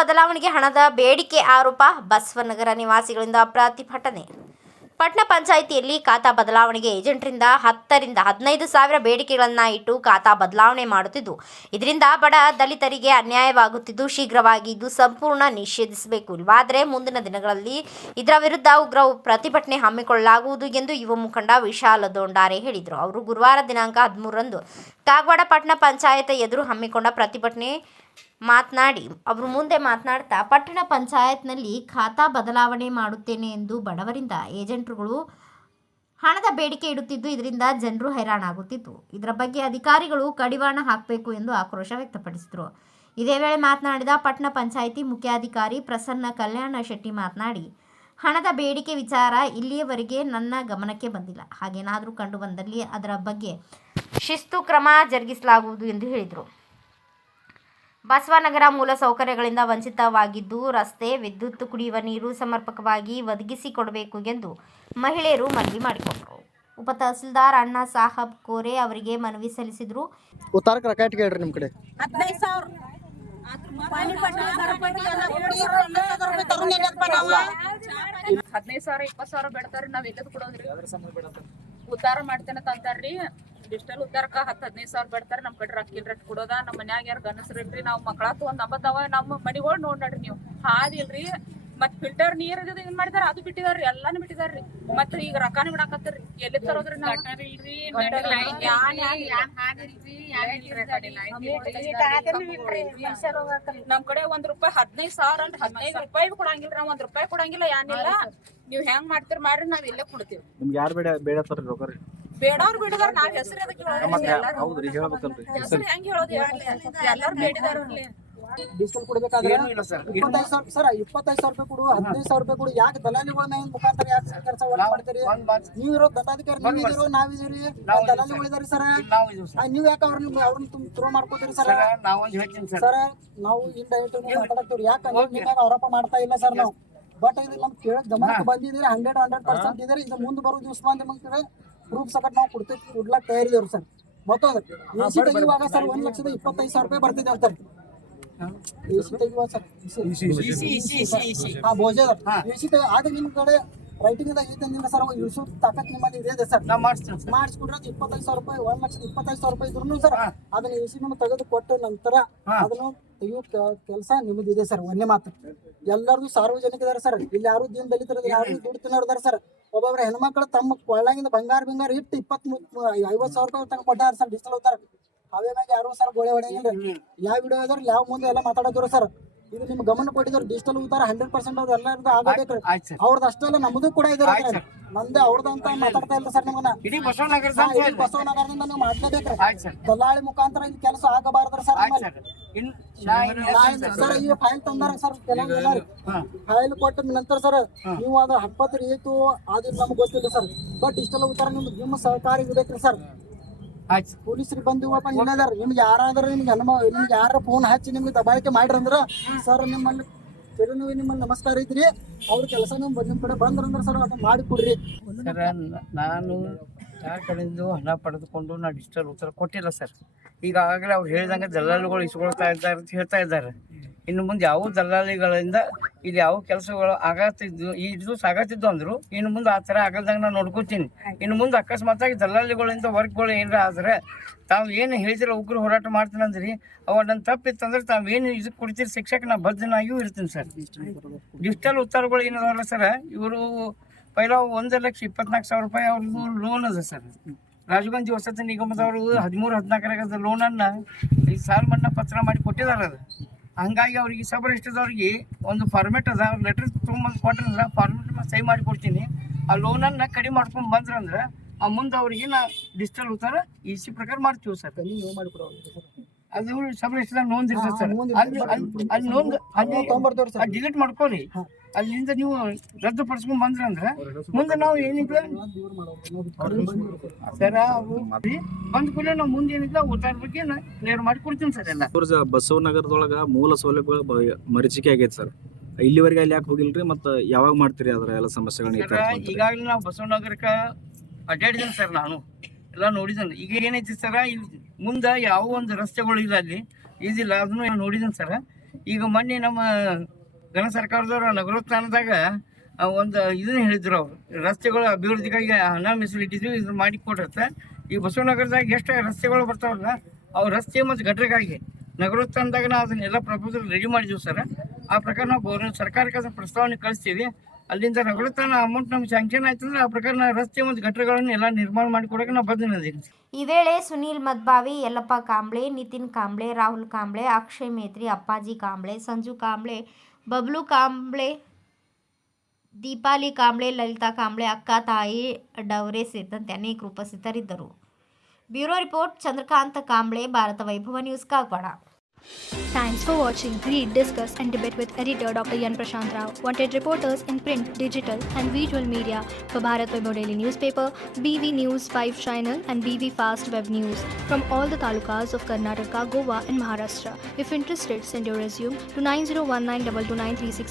ಬದಲಾವಣೆಗೆ ಹಣದ ಬೇಡಿಕೆ ಆರೋಪ. ಬಸವನಗರ ನಿವಾಸಿಗಳಿಂದ ಪ್ರತಿಭಟನೆ. ಪಟ್ಟಣ ಪಂಚಾಯಿತಿಯಲ್ಲಿ ಖಾತಾ ಬದಲಾವಣೆಗೆ ಏಜೆಂಟರಿಂದ 10 ರಿಂದ 15 ಸಾವಿರ ಬೇಡಿಕೆಗಳನ್ನು ಇಟ್ಟು ಖಾತಾ ಬದಲಾವಣೆ ಮಾಡುತ್ತಿದ್ದು, ಇದರಿಂದ ಬಡ ದಲಿತರಿಗೆ ಅನ್ಯಾಯವಾಗುತ್ತಿದ್ದು, ಶೀಘ್ರವಾಗಿ ಇದು ಸಂಪೂರ್ಣ ನಿಷೇಧಿಸಬೇಕು. ಇಲ್ಲವಾದರೆ ಮುಂದಿನ ದಿನಗಳಲ್ಲಿ ಇದರ ವಿರುದ್ಧ ಉಗ್ರ ಪ್ರತಿಭಟನೆ ಹಮ್ಮಿಕೊಳ್ಳಲಾಗುವುದು ಎಂದು ಯುವ ಮುಖಂಡ ವಿಶಾಲ ದೊಂಡಾರೆ ಹೇಳಿದರು. ಅವರು ಗುರುವಾರ ದಿನಾಂಕ 13ರಂದು ಕಾಗವಾಡ ಪಟ್ಟಣ ಪಂಚಾಯತ್ ಎದುರು ಹಮ್ಮಿಕೊಂಡ ಪ್ರತಿಭಟನೆ ಅವರು ಮುಂದೆ ಮಾತನಾಡ್ತಾ, ಪಟ್ಟಣ ಪಂಚಾಯತ್ನಲ್ಲಿ ಖಾತಾ ಬದಲಾವಣೆ ಮಾಡುತ್ತೇನೆ ಎಂದು ಬಡವರಿಂದ ಏಜೆಂಟರುಗಳು ಹಣದ ಬೇಡಿಕೆ ಇಡುತ್ತಿದ್ದು, ಇದರಿಂದ ಜನರು ಹೈರಾಣಾಗುತ್ತಿದ್ದು, ಇದರ ಬಗ್ಗೆ ಅಧಿಕಾರಿಗಳು ಕಡಿವಾಣ ಹಾಕಬೇಕು ಎಂದು ಆಕ್ರೋಶ ವ್ಯಕ್ತಪಡಿಸಿದರು. ಇದೇ ವೇಳೆ ಮಾತನಾಡಿದ ಪಟ್ಟಣ ಪಂಚಾಯಿತಿ ಮುಖ್ಯಾಧಿಕಾರಿ ಪ್ರಸನ್ನ ಕಲ್ಯಾಣ ಶೆಟ್ಟಿ ಮಾತನಾಡಿ, ಹಣದ ಬೇಡಿಕೆ ವಿಚಾರ ಇಲ್ಲಿಯವರೆಗೆ ನನ್ನ ಗಮನಕ್ಕೆ ಬಂದಿಲ್ಲ. ಹಾಗೇನಾದರೂ ಕಂಡು ಬಂದಲ್ಲಿ ಅದರ ಬಗ್ಗೆ ಶಿಸ್ತು ಕ್ರಮ ಜರುಗಿಸಲಾಗುವುದು ಎಂದು ಹೇಳಿದರು. ಬಸವನಗರ ಮೂಲ ಸೌಕರ್ಯಗಳಿಂದ ವಂಚಿತವಾಗಿದ್ದು, ರಸ್ತೆ, ವಿದ್ಯುತ್, ಕುಡಿಯುವ ನೀರು ಸಮರ್ಪಕವಾಗಿ ಒದಗಿಸಿಕೊಡಬೇಕು ಎಂದು ಮಹಿಳೆಯರು ಮನವಿ ಮಾಡಿಕೊಂಡರು. ಉಪ ತಹಸೀಲ್ದಾರ್ ಅಣ್ಣಾ ಸಾಹಬ್ ಕೋರೆ ಅವರಿಗೆ ಮನವಿ ಸಲ್ಲಿಸಿದರು. ಉತ್ತಾರಕ್ಕೆ ರೊಕ್ಕ ಇಟ್ಟು ಹೇಳ್ರಿ ನಿಮ್ಮ ಕಡೆ 15,000-20,000 ಬೇಡ್ತಾರ್ರಿ. ನಾವ್ ಎಲ್ಲದ ಕೊಡೋದ್ರಿ? ಉದ್ದಾರ ಮಾಡ್ತೇನೆ ಅಂತಾರ್ರಿ. ಡಿಜಿಟಲ್ ಉದ್ದಾರಕ್ಕ 10-15,000 ಬೇಡ್ತಾರ. ನಮ್ ಕಡೆ ರೊಕ್ಕ ಇಲ್ರಿ ಕೊಡೋದ. ನಮ್ಮ ಮನ್ಯಾಗ ಯಾರು ಗನಸ್ರಿಲ್ರಿ. ನಾವ್ ಮಕ್ಕಳಾತು ಒಂದ್ 90 ನಮ್ಮ ಮನಿಗಳು ನೋಡ್ರಿ ನೀವು ಹಾದಿಲ್ರಿ. ಮತ್ ಫಿಲ್ಟರ್ ನೀರ್ ಏನ್ ಮಾಡಿದಾರ ಅದು ಬಿಟ್ಟಿದಾರ್ರಿ, ಎಲ್ಲಾನು ಬಿಟ್ಟಿದಾರ್ರಿ. ಮತ್ ಈಗ ರೊಕ್ಕಾನ ಬಿಡಾಕತ್ತಾರ್ರಿ. ಎಲ್ಲಿ ತರೋದ್ರಿ? ನಮ್ ಕಡೆ ₹1 15,000 ಅಂತ 15 ರೂಪಾಯಿ ಕೊಡಂಗಿಲ್ರಿ. ನಾವ್ ₹1 ಕೊಡಂಗಿಲ್ಲ, ಏನಿಲ್ಲ. ನೀವ್ ಹೆಂಗ್ ಮಾಡ್ತೀರಿ ಮಾಡ್ರಿ, ನಾವ್ ಇಲ್ಲೇ ಕೊಡ್ತೀವಿ. ನಿಮ್ಗೆ ಯಾರು ಬೇಡತ್ತಾರ ರೊಕ್ಕ? ಬೇಡವ್ರು ಬೇಡಿದಾರ. ನಾವ್ ಹೆಸರು ಅದಕ್ಕೆ ಹೆಸರು ಹೆಂಗ್ ಹೇಳೋದು? ಎಲ್ಲಾರು ಬೇಡಿದಾರಲ್ಲಿ. ಡಿಜಿಟಲ್ ಕೊಡ್ಬೇಕಾದ್ರೆ 25,000 ರೂಪಾಯಿ ಕೊಡು, 15,000 ರೂಪಾಯಿ ಕೊಡು. ಯಾಕೆ ದಲಾಲಿಗಳ ಮುಖಾಂತರ ಯಾಕೆ ಕೆಲಸ ಮಾಡ್ತೀರಿ? ನೀವು ಇರೋ ದತ್ತಾಧಿಕಾರಿ, ನೀವಿರೋ ನಾವಿದೀರಿ, ದಲಾಲಿಗಳು ಇದಾರೆ ಸರ್. ನೀವ್ ಯಾಕೆ ಅವ್ರನ್ನ ಥ್ರೋ ಮಾಡ್ಕೋತೀರಿ ಸರ್? ಸರ್ ನಾವು ಇಂಡೈರೆಕ್ಟ್ ಮಾತಾಡ್ತೀವಿ. ಯಾಕೆ ಆರೋಪ ಮಾಡ್ತಾ ಇಲ್ಲ ಸರ್ ನಾವು. ಬಟ್ ಇದು ನಮ್ ಕೇಳಕ್ ಗಮನಕ್ಕೆ ಬಂದಿದ್ದೀರಿ. 100% ಇದಾರೆ. ಇದು ಮುಂದೆ ಬರೋ ದಿವಸ ಬಂದ ಪ್ರೂಫ್ ಸಕಟ್ ನಾವು ಕೊಡ್ಲಾಕ್ ತಯಾರಿದೇವ್ರಿ ಸರ್. ಮತ್ತೊಂದು ಎಸಿ ತೆಗಿಯುವಾಗ ಸರ್ 1,25,000 ರೂಪಾಯಿ ಬರ್ತಿದೆ ಅಂತಾರೆ. ಎಸಿ ತೆಗಿಯುವಾಗ ಸರ್ ಬೋಜದ ಎಸಿ ಆಗ ನಿಮ್ ಕಡೆ ರೈಟಿಂಗ್ ಐತಂದಿಲ್ಲ ಸರ್. ಇಳಿಸೋ ತಾಕತ್ ನಿಮ್ಮಲ್ಲಿ ಇದೆ ಸರ್. ಮಾಡಿಸ್ಕೊಡ್ರಿ. 25,000 ರೂಪಾಯಿ 1,25,000 ರೂಪಾಯಿ ಇದ್ರು ಸರ್ ಅದನ್ನ ಎಸಿ ನಿಮ್ಗೆ ತೆಗೆದು ಕೊಟ್ಟ ನಂತರ ಅದನ್ನು ತೆಗಿಯೋ ಕೆಲಸ ನಿಮ್ಮದಿದೆ ಸರ್. ಒಂದೇ ಮಾತು, ಎಲ್ಲರದು ಸಾರ್ವಜನಿಕ ಇದಾರೆ ಸರ್. ಇಲ್ಲಿ ಯಾರು ದೀನ ದಲಿತರ ಯಾರು ದುಡ್ಡು ತಿನ್ನೋದಾರ ಸರ್. ಒಬ್ಬೊಬ್ರು ಹೆಣ್ಮಕ್ಳು ತಮ್ಮ ಕೊಳ್ಳಾಗಿಂದ ಬಂಗಾರ ಇಟ್ಟು 50,000 ರೂಪಾಯಿ ತನಕ ಕೊಟ್ಟಾರ ಸರ್. ಡಿಜಿಟಲ್ ಹೋಗ್ತಾರ ಅವೇ ಮ್ಯಾಗ ಯಾರು ಸರ್ ಗೋಳೆ ಹೊಡೆಯಂಗಿಲ್ಲ. ಯಾವ ವಿಡಿಯೋ ಇದಾರೆ ಯಾವ ಮುಂದೆ ಎಲ್ಲ ಮಾತಾಡೋದ್ರು ಸರ್. ಇದು ನಿಮ್ ಗಮನ ಕೊಟ್ಟಿದ್ರು. ಡಿಜಿಟಲ್ ಹೋಗ್ತಾರ 100% ಅವ್ರು ಎಲ್ಲರದ್ದು ಆಗಬೇಕು. ಅವ್ರದ್ದು ಅಷ್ಟೇ ಅಲ್ಲ, ನಮ್ದು ಕೂಡ ಇದಾರೆ. ನಂದೇ ಅವ್ರದಂತ ಮಾತಾಡ್ತಾ ಇಲ್ಲ ಸರ್. ನಿಮ್ಮನ್ನ ಬಸವನಗರದಿಂದ ನೀವು ಮಾಡ್ಲೇಬೇಕ್ರಿ. ದಲ್ಲಾಳಿ ಮುಖಾಂತರ ಇದು ಕೆಲಸ ಆಗಬಾರ್ದ್ರ ಸರ್. ಸರ್ ಈಗ ಫೈಲ್ ತಂದಾರ ಸರ್. ಫೈಲ್ ಕೊಟ್ಟ ನಂತರ ಸರ್ ನೀವು ಅದ್ರ ಹಪ್ಪತ್ರಿ ಏತು ಅದು ನಮ್ಗೆ ಗೊತ್ತಿಲ್ಲ ಸರ್. ಬಟ್ ಡಿಜಿಟಲ್ ಹೋಗ್ತಾರ ನಿಮ್ಮ ಸಹಕಾರಿ ಇರ್ಬೇಕ್ರಿ ಸರ್. ಪೊಲೀಸರಿಗೆ ಬಂದಿವಪ್ಪ ಇಲ್ಲದಾರ. ನಿಮ್ಗೆ ಯಾರಾದ್ರೂ ನಿಮ್ಗೆ ಯಾರ ಫೋನ್ ಹಚ್ಚಿ ನಿಮ್ಗೆ ದಬಾಳಿಕೆ ಮಾಡ್ರಂದ್ರ ಸರ್ ನಿಮ್ಮಲ್ಲಿ ನಿಮ್ಮಲ್ಲಿ ನಮಸ್ಕಾರ ಐತ್ರಿ. ಅವ್ರ ಕೆಲಸ ನಿಮ್ ಕಡೆ ಬಂದ್ರಂದ್ರ ಸರ್ ಅದನ್ನ ಮಾಡಿ ಕೊಡ್ರಿ ಸರ್. ನಾನು ಯಾರ ಕಡೆಯಿಂದ ಹಣ ಪಡೆದುಕೊಂಡು ನಾ ಡಿಜಿಟಲ್ ಉತ್ತರ ಕೊಟ್ಟಿಲ್ಲ ಸರ್. ಈಗಾಗಲೇ ಅವ್ರು ಹೇಳಿದಂಗೆ ದಲ್ಲಾಳಿಗಳು ಇಸ್ಕೊಳ್ತಾ ಇದ್ದಾರೆ ಅಂತ ಹೇಳ್ತಾ ಇದ್ದಾರೆ. ಇನ್ನು ಮುಂದೆ ಯಾವ ದಲ್ಲಾಳಿಗಳಿಂದ ಇಲ್ಲಿ ಯಾವ ಕೆಲಸಗಳು ಇದು ಸಾಗತ್ತಿದ್ದು ಅಂದ್ರು. ಇನ್ನು ಮುಂದೆ ಆ ಥರ ಆಗಲ್ದಂಗೆ ನಾನು ನೋಡ್ಕೊತೀನಿ. ಇನ್ನು ಮುಂದೆ ಅಕಸ್ಮಾತಾಗಿ ದಲ್ಲಾಳಿಗಳಿಂದ ವರ್ಕ್ಗಳು ಏನಾರ ಆದ್ರೆ ತಾವು ಏನು ಹೇಳಿದ್ರೆ ಉಗ್ರ ಹೋರಾಟ ಮಾಡ್ತೀನಿ ಅಂದ್ರಿ. ಅವ ನನ್ನ ತಪ್ಪಿತ್ತಂದ್ರೆ ತಾವು ಏನು ಇದಕ್ಕೆ ಕೊಡ್ತೀರಿ ಶಿಕ್ಷಕ ನಾ ಬದ್ಧನಾಗಿಯೂ ಇರ್ತೀನಿ ಸರ್. ಡಿಜಿಟಲ್ ಉತ್ತರಗಳು ಏನದಲ್ಲ ಸರ್, ಇವರು ಪೈಲ 1,24,000 ರೂಪಾಯಿ ಅವ್ರದ್ದು ಲೋನ್ ಅದ ಸರ್. ರಾಜಗಂಜ್ ವಸತಿ ನಿಗಮದವರು 13-14 ಲೋನನ್ನು ಈ ಸಾಲ ಮನ್ನಾ ಪತ್ರ ಮಾಡಿ ಕೊಟ್ಟಿದ್ದಾರೆ. ಅದು ಹಂಗಾಗಿ ಅವ್ರಿಗೆ ಸಬ್ ರಿಜಿಸ್ಟರ್ದವ್ರಿಗೆ ಒಂದು ಫಾರ್ಮೆಟ್ ಅದ. ಲೆಟರ್ ತೊಗೊಂಬಂದು ಕೊಟ್ರಂದ್ರೆ ಫಾರ್ಮೆಟ್ ಸಹಿ ಮಾಡಿ ಕೊಡ್ತೀನಿ. ಆ ಲೋನನ್ನು ಕಡಿಮೆ ಮಾಡ್ಕೊಂಡು ಬಂದ್ರಂದ್ರೆ ಆ ಮುಂದೆ ಅವ್ರಿಗೆ ನಾ ಡಿಜಿಟಲ್ ಉತ್ತರ EC ಪ್ರಕಾರ ಮಾಡ್ತೀವಿ ಸರ್. ನೀವು ಮಾಡಿಕೊಡೋ ಅದು ಸಬ್ ರಿಜಿಸ್ಟರ್ ನೋಂದ್ ಇರ್ತದೆ ಸರ್. ಅಲ್ಲಿ ನೋಂದ್ ಅಲ್ಲಿ ಡಿಲೀಟ್ ಮಾಡ್ಕೊಳ್ಳಿ. ಅಲ್ಲಿಂದ ನೀವು ರದ್ದುಪಡಿಸ್ಕೊಂಡ್ ಬಂದ್ರಂದ್ರೆ ಮುಂದೆ ನಾವು ಏನಿಲ್ಲ ಸರ್ ಬಂದ ಕೂಡಲೇ ನಾವು ಮುಂದೆ ಏನಿಲ್ಲ ಉತ್ತಾರ ಬಗ್ಗೆ ನೇರ ಮಾಡಿ ಕೊಡ್ತೀನಿ ಸರ್. ಎಲ್ಲ ಬಸವನಗರದೊಳಗ ಮೂಲ ಸೌಲಭ್ಯಗಳು ಮರೀಚಿಕೆ ಆಗೈತೆ ಸರ್. ಇಲ್ಲಿವರೆಗೆ ಅಲ್ಲಿ ಯಾಕೆ ಹೋಗಿಲ್ರಿ? ಮತ್ತು ಯಾವಾಗ ಮಾಡ್ತೀರಿ ಅದರ ಎಲ್ಲ ಸಮಸ್ಯೆಗಳನ್ನ? ಈಗಾಗಲೇ ನಾವು ಬಸವನಗರಕ್ಕೆ ಅಡ್ಡಾಡಿದ್ದೀನಿ ಸರ್. ನಾನು ಎಲ್ಲ ನೋಡಿದ್ದೀನಿ. ಈಗ ಏನೈತಿ ಸರ್, ಇಲ್ಲಿ ಮುಂದೆ ಯಾವ ಒಂದು ರಸ್ತೆಗಳು ಇಲ್ಲ, ಅಲ್ಲಿ ಇದಿಲ್ಲ, ಅದನ್ನು ನೋಡಿದ್ದೀನಿ ಸರ್. ಈಗ ಮೊನ್ನೆ ನಮ್ಮ ಘನ ಸರ್ಕಾರದವರು ನಗರೋತ್ಥಾನದಾಗ ಒಂದು ಇದನ್ನ ಹೇಳಿದ್ರು ಅವರು, ರಸ್ತೆಗಳ ಅಭಿವೃದ್ಧಿಗಾಗಿ ಹಣ ಮೀಸಲಿಟ್ಟಿದ್ವಿ, ಇದನ್ನ ಮಾಡಿ ಕೊಟ್ಟಿರ್ತೆ. ಈ ಬಸವನಗರದಾಗ ಎಷ್ಟು ರಸ್ತೆಗಳು ಬರ್ತಾವಲ್ಲ, ಅವು ರಸ್ತೆ ಮತ್ತು ಗಟ್ರಿಗಾಗಿ ನಗರೋತ್ಥಾನದಾಗ ನಾವು ಅದನ್ನೆಲ್ಲ ಪ್ರಪೋಸಲ್ ರೆಡಿ ಮಾಡಿದ್ದೀವಿ ಸರ್. ಆ ಪ್ರಕಾರ ನಾವು ಸರ್ಕಾರಕ್ಕೆ ಅದನ್ನ ಪ್ರಸ್ತಾವನೆ ಕಳಿಸ್ತೀವಿ. ಅಲ್ಲಿಂದ ನಗರೋತ್ಥಾನ ಅಮೌಂಟ್ ನಮ್ಗೆ ಸ್ಯಾಂಕ್ಷನ್ ಆಯ್ತಂದ್ರೆ ಆ ಪ್ರಕಾರ ನಾವು ರಸ್ತೆ ಮತ್ತು ಗಟ್ರಗಳನ್ನು ಎಲ್ಲ ನಿರ್ಮಾಣ ಮಾಡಿಕೊಡೋಕೆ ನಾವು ಬದ್ಧನಿದ್ದೀವಿ. ಈ ವೇಳೆ ಸುನೀಲ್ ಮದ್ಭಾವಿ, ಯಲ್ಲಪ್ಪ ಕಾಂಬ್ಳೆ, ನಿತಿನ್ ಕಾಂಬ್ಳೆ, ರಾಹುಲ್ ಕಾಂಬ್ಳೆ, ಅಕ್ಷಯ್ ಮೇತ್ರಿ, ಅಪ್ಪಾಜಿ ಕಾಂಬ್ಳೆ, ಸಂಜು ಕಾಂಬ್ಳೆ, ಬಬ್ಲು ಕಾಂಬ್ಳೆ, ದೀಪಾಲಿ ಕಾಂಬ್ಳೆ, ಲಲಿತಾ ಕಾಂಬ್ಳೆ, ಅಕ್ಕ ತಾಯಿ ಡವರೆ ಸೇರಿದಂತೆ ಅನೇಕರು ಉಪಸ್ಥಿತರಿದ್ದರು. ಬ್ಯೂರೋ ರಿಪೋರ್ಟ್ ಚಂದ್ರಕಾಂತ ಕಾಂಬ್ಳೆ, ಭಾರತ ವೈಭವ news, Kagwad. Thanks for watching. Read, discuss and debate with editor Dr. Yan Prashant Rao. Wanted reporters in print, digital and visual media for Bharat Vaibhav Daily Newspaper, BV News 5 Channel and BV Fast Web News from all the talukas of Karnataka, Goa and Maharashtra. If interested, send your resume to 9019229369.